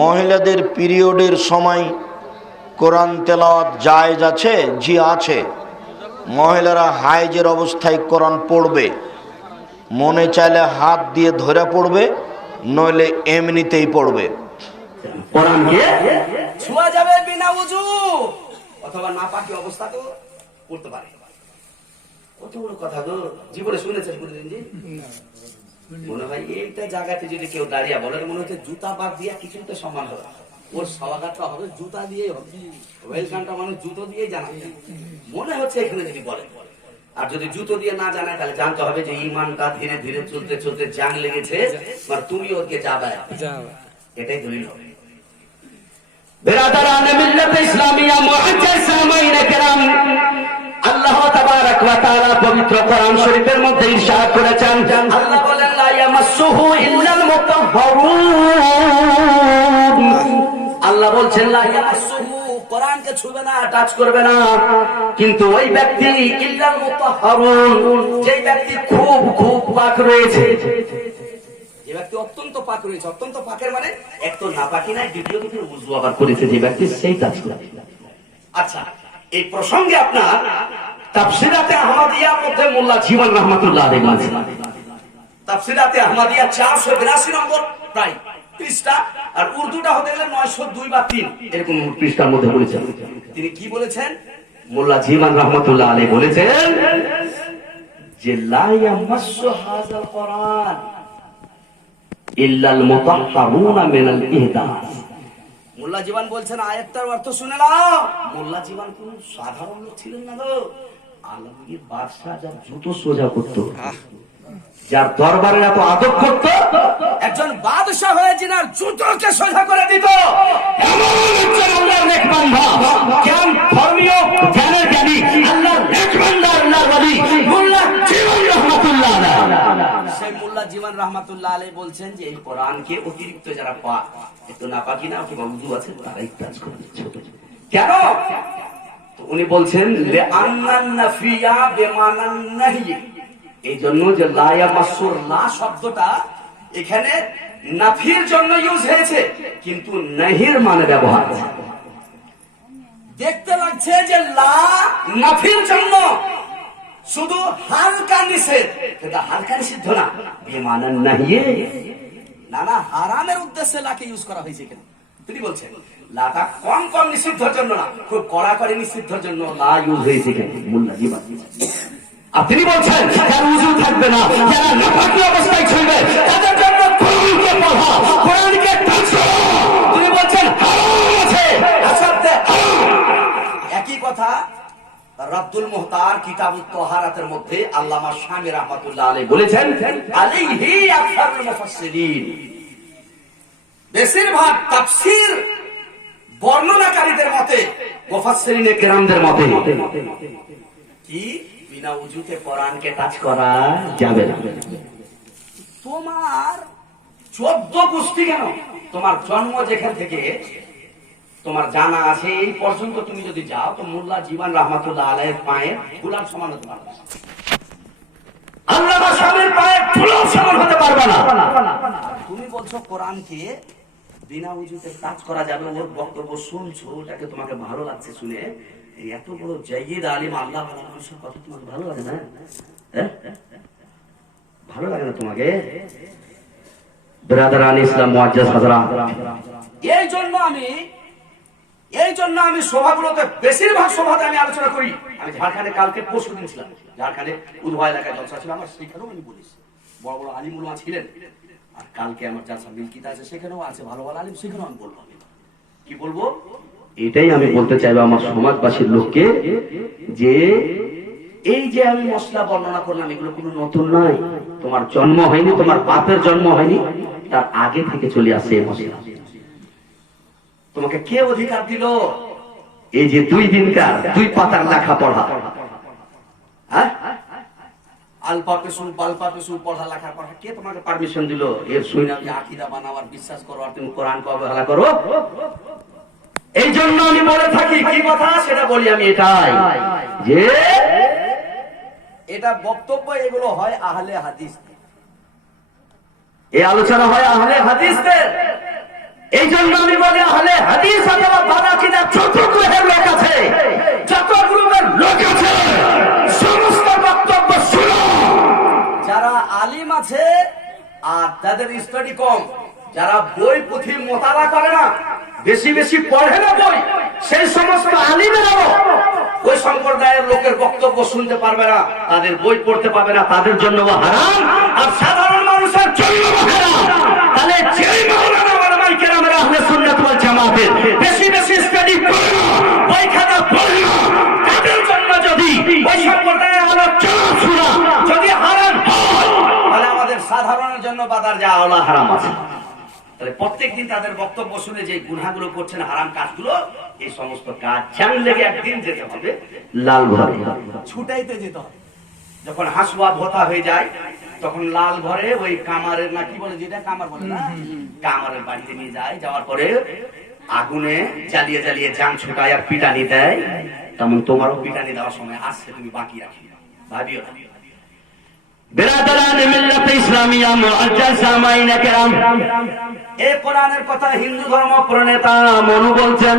মহিলাদের পিরিয়ডের সময় কোরআন তেলাওয়াত জায়েজ আছে? জি আছে। মহিলারা হাইজের অবস্থায় কোরআন পড়বে, মনে চাইলে হাত দিয়ে ধরে পড়বে, নইলে এমনিতেই পড়বে। কোরআনকে ছোঁয়া যাবে বিনা ওযু অথবা নাপাকি অবস্থাতেও পড়তে পারে। কত বড় কথা গো, জীবনে শুনেছেন কোনদিন? জি মনে হয় এইটা জায়গাতে যদি কেউ দাঁড়িয়ে বলে, মনে হচ্ছে জুতা বাদ দিয়া কিছুই তো সম্মান হবে। ওর স্বাগতটা হবে জুতা দিয়েই হবে, ওয়েলকামটা মানুষ জুতো দিয়েই জানায়। মনে হচ্ছে এখানে যদি বলে, আর যদি জুতো দিয়ে না জানায় তাহলে জানতে হবে যে ইমানটা ধীরে ধীরে চলতে চলতে জাং লেগেছে, মানে তুমি ওকে যাবে, এটাই দলিল হবে। বেরাদারানে মিল্লাত ইসলামিয়া মুআজ্জাজ সামাইনে কেরাম, আল্লাহ তাবারক ওয়া তাআলা পবিত্র কোরআন শরীফের মধ্যে ইরশাদ করেছেন, আল্লাহ বলেন লা ইয়ামাসসুহু ইল্লাল মুতাহহারুন। আল্লাহ বলছেন লা ইয়ামাসসুহু, কোরআনকে ছুবে না, টাচ করবে না, কিন্তু ওই ব্যক্তি ইল্লাল মুতাহহারুন, যে ব্যক্তি খুব খুব পাক রয়েছে, যে ব্যক্তি অত্যন্ত পাক রয়েছে। অত্যন্ত পাকের মানে এক তো নাপাকি নাই, দ্বিতীয় কিছু ওযু আবার করেছে যে ব্যক্তি, সেই কাজ করে। আচ্ছা, এই প্রসঙ্গে আপনার তাফসিরাতে আহমদিয়ার মধ্যে মোল্লা জীবন রহমাতুল্লাহ আলাইহি বলেছেন, তাফসিরাতে আহমদিয়া 482 নম্বর প্রায় পৃষ্ঠা, আর উর্দুটা হতে গেলে 902 বা 3 এরকম পৃষ্ঠার মধ্যে বলেছেন। তিনি কি বলেছেন? মোল্লা জীবন রহমাতুল্লাহ আলাইহি বলেছেন যে লা ইয়ামাসসু হাযাল কোরআন ইল্লাল মুতাহহারুনা মিনাল ইহদাস। মোল্লা জীবন বলছেন আয়াতটার অর্থ শুনে নাও। মোল্লা জীবন কোন সাধারণ লোক ছিলেন না গো, আলমগীর বাদশা যার জুতো সোজা করত, যার দরবারে এত আদব করত, একজন বাদশা হয়ে যিনার জুতোকে সোজা করে দিত, এমন একজন আল্লাহর নেক বান্দা, জ্ঞান ধর্মীয় জ্ঞানের জ্ঞানী আল্লাহর নেক বান্দা, আল্লাহর ওলি মোল্লা জীবন রহমাতুল্লাহ আলাইহি। সেই মোল্লা জীবন রহমাতুল্লাহ আলাইহি বলছেন যে এই কোরআনকে অতিরিক্ত যারা পাক, একটু নাপাকি না অথবা ওযু আছে, তারাই কাজ করে দিচ্ছে। কেন? তো উনি বলছেন লে আন্নান নাফিয়া বিমানান নাহি, এই জন্য যে লা ইয়ামাসসুর, লা শব্দটা এখানে নাফির জন্য ইউজ হয়েছে, কিন্তু নাহির মানে ব্যবহার আছে। দেখতে লাগছে যে লা নাফির জন্য শুধু হালকা নিষেধ, কিন্তু হালকা নিষিদ্ধ না, বিমানান নাহি, না না হারামের উদ্দেশ্যে লাকে ইউজ করা হয়েছে। কেন? তিনি বলছেন লাটা কম কম নিষিদ্ধের জন্য না, খুব কড়াকড়ি নিষিদ্ধের জন্য লা ইউজ হয়েছে। কেন? মোল্লা জীবন। আর তিনি বলছেন যার ওযু থাকবে না, যারা নাপাকি অবস্থায় চলবে, তাদের জন্য কোরআনকে পড়া, কোরআনকে টাচ করা, তিনি বলছেন হারাম আছে, আসাতে একই কথা রাদ্দুল মুহতার কিতাবুত তাহারাতের মধ্যে আল্লামা শামী রাহমাতুল্লাহ আলাইহি বলেছেন আলাইহি আকসারুল মুফাসসিরিন, বেশিরভাগ তাফসীর বর্ণনাকারীদের মতে, মুফাসসিরিনে কেরামদের মতে কি বিনা ওযুতে কোরআনকে টাচ করা যাবে না। তোমার 14 গোষ্ঠী কেন, তোমার জন্ম যেখান থেকে তোমার জানা আছে এই পর্যন্ত তুমি যদি যাও, তো মোল্লা জীবন রহমাতুল্লাহ আলাইহির পায়ে ধুলার সমান হতে পারবে না, আল্লামা শামীর পায়ে ধুলার সমান হতে পারবে না। তুমি বলছো কোরআনকে বিনা ওযুতে টাচ করা যাবে, ওর বক্তব্য শুনছো, ওটাকে তোমাকে ভালো লাগছে শুনে, এত বড় জাইয়িদ আলিম আল্লাহ ওয়ালা মানুষের কথা তোমাকে ভালো লাগে না? ভালো লাগে না তোমাকে? ব্রাদারান ইসলাম মুআজ্জাজ হাজরাত, এই জন্য আমি সভাগুলোতে, বেশিরভাগ সভাতে আমি আলোচনা করি। আমি ঝাড়খণ্ডে কালকে পরশু দিন ছিলাম, ঝাড়খণ্ডে উদভা এলাকায় জলসা ছিল আমার, সেখানেও আমি বলিস বড় বড় আলিম উলামা ছিলেন। আর কালকে আমার জালসা মিল্কিতে আছে, সেখানেও আছে ভালো ভালো আলিম, সেখানেও আমি বলবো। কি বলবো? এটাই আমি বলতে চাইবো আমার সমাজবাসীর লোককে, যে এই যে আমি মশলা বর্ণনা করলাম, এগুলো কোনো নতুন নয়, তোমার জন্ম হয়নি, তোমার বাপের জন্ম হয়নি, তার আগে থেকে চলে আসে এই মশলা। তোমাকে কে অধিকার দিল এই যে 2 দিনকার 2 পাতার লেখাপড়া? আলফা পেসু বালফা পেসু পড়া লেখা পড়া কে তোমাকে পারমিশন দিল? এর শুনে আমি আকীদা বানাবার বিশ্বাস করো, আর তুমি কোরআনকে অবহেলা করো। এই জন্য আমি বলে থাকি, কি কথা সেটা বলি আমি, এটাই যে এটা বক্তব্য, এগুলো হয় আহলে হাদিস, এই আলোচনা হয় আহলে হাদিসদের। এই জন্য আমি বলি আহলে হাদিস অথবা বাদাকিদা যত গ্রহের লোক আছে, যত গ্রুপের লোক আছে, সমস্ত বক্তব্য শুনো। যারা আলিম আছে আর যাদের স্টাডি কম, যারা বই পুঁথি মোতালা করে না, বেশি বেশি পড়ে না বই, সেই সমস্ত আলিমেরাও ওই সম্প্রদায়ের লোকের বক্তব্য শুনতে পারবে না, তাদের বই পড়তে পারবে না, তাদের জন্য হারাম, আর সাধারণ মানুষের জন্য হারাম। তাহলে যেই মাওলানা ওলামায়ে কেরামের আহলে সুন্নাত ওয়াল জামাতের বেশি বেশি স্টাডি করে না, বই খাতা পড়ে না, তাদের জন্য যদি ওই সম্প্রদায়ের আলোচনা শোনা যদি হারাম হয়, তাহলে আমাদের সাধারণের জন্য বাজার যা আওলা হারাম আছে। তাহলে প্রত্যেকদিন তাদের বক্তব্য শুনে যে গুনাহগুলো করছেন, হারাম কাজগুলো, এই সমস্ত কাজ জান লেগে একদিন যেতে হবে লাল ঘরে, ছুটাইতে যেতে হবে। যখন হাসুয়া ভোতা হয়ে যায়, তখন লাল ঘরে ওই কামারের, না কি বলে, যেটা কামার বলে না, কামারের বাড়িতে নিয়ে যায়। যাওয়ার পরে আগুনে জ্বালিয়ে জ্বালিয়ে জান ছুটায় আর পিটানি দেয়। তেমন তোমারও পিটানি দেওয়ার সময় আসছে, তুমি বাকি রাখি ভাবিও না। ইসলামিয়া মুআজ্জাজ সামাইনা কেরাম, এই কোরআনের কথা হিন্দু ধর্ম প্রণেতা মনু বলছেন,